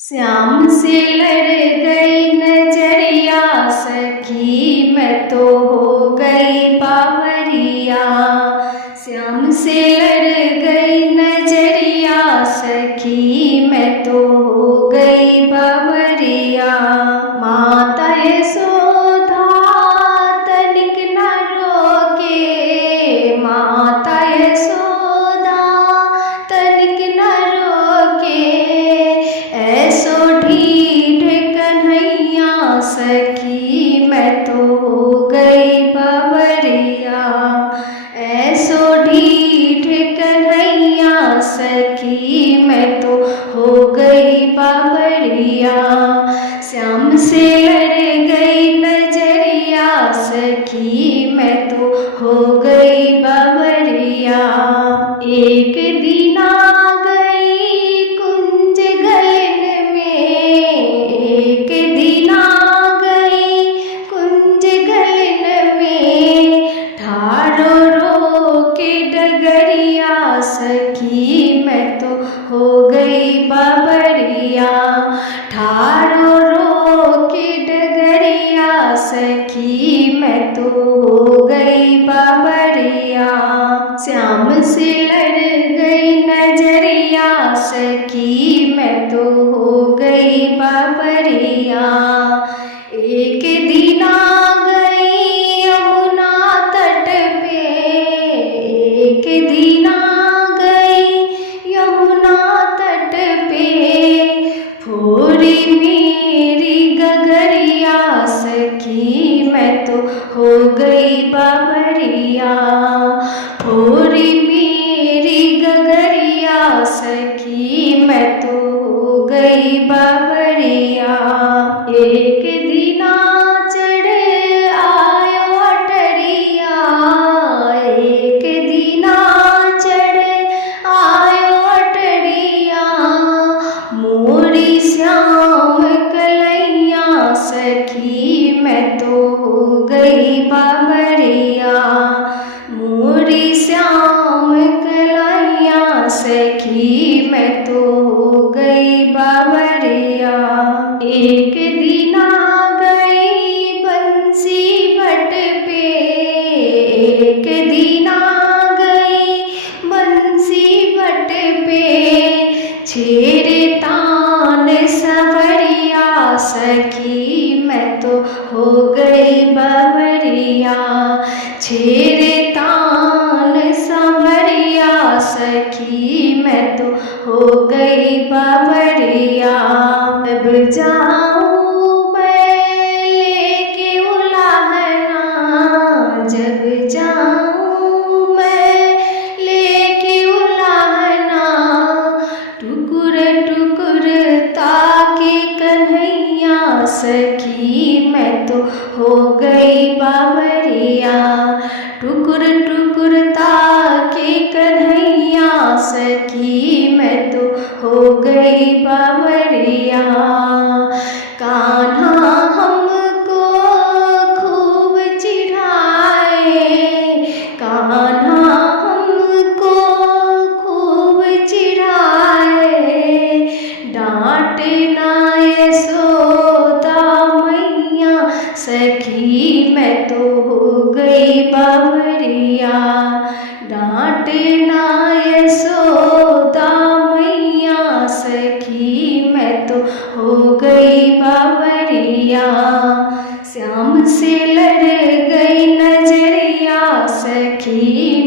श्याम से लड़ गई नजरिया सखी, मैं तो हो गई बावरिया। श्याम से लड़ गई नजरिया सखी, मैं तो हो गई बावरिया। माता यशोदा तनिक न रोके, माता यशोदा तनिक न रोके, ऐसो ढीठ कन्हैया सखी, मैं तो हो गई बावरिया। ऐसो ढीठ कन्हैया सखी, मैं तो हो गई बावरिया। श्याम से लड़ गई नजरिया सखी, मैं तो हो गई बावरिया। एक दिन आ गई कुंज गलन में, एक दिन आ गई कुंज गलन में, ठाड़ो रो के डगरिया सखी, मैं तो हो गई बावरिया। ठाड़ो रो के डगरिया सखी, मैं तो हो गई बावरिया। श्याम से लड़ गई नजरिया सखी, मैं तो हो गई बावरिया। एक दिन आ गई यमुना तट पे, एक दिन आ गई यमुना तट पे, फोड़ी मेरी गगरिया सखी, मैं तो हो गई बावरिया। फोड़ी मेरी गगरिया सखी, मैं तो हो गई बावरिया। एक दिन चढ़ आयो अटरिया, एक दिन चढ़ आयो अटरिया, मोरी श्याम कलैया सखी, मैं तो हो गई बावरिया। मोरी श्याम कलैया सखी, मैं तो हो गई बावरिया। एक दिन आ गई बंसी बट पे, एक दिन आ गई बंसी बट पे, छेड़े तान सवरिया सखी, मैं तो हो गई बावरिया। छेड़े तान सवरिया सखी, मैं तो हो गई बावरिया। अब जाऊँ मैं लेके उलाहना, जब जाऊँ मैं लेके उलाहना, टुकुर टुकुर ताके कन्हैया सखी, मैं तो हो गई बावरिया। टुकुर टुकुर ताके कन्हैया सखी, मैं तो हो गई बावरिया। कान्हा हमको खूब चिढ़ाए, कान्हा हमको खूब चिढ़ाए, डांटना यशोदा मैया सखी, मैं तो हो गई बावरिया। डांटना यशोदा मैया सखी, मैं तो हो गई बावरिया। श्याम से लड़ गई नजरिया सखी,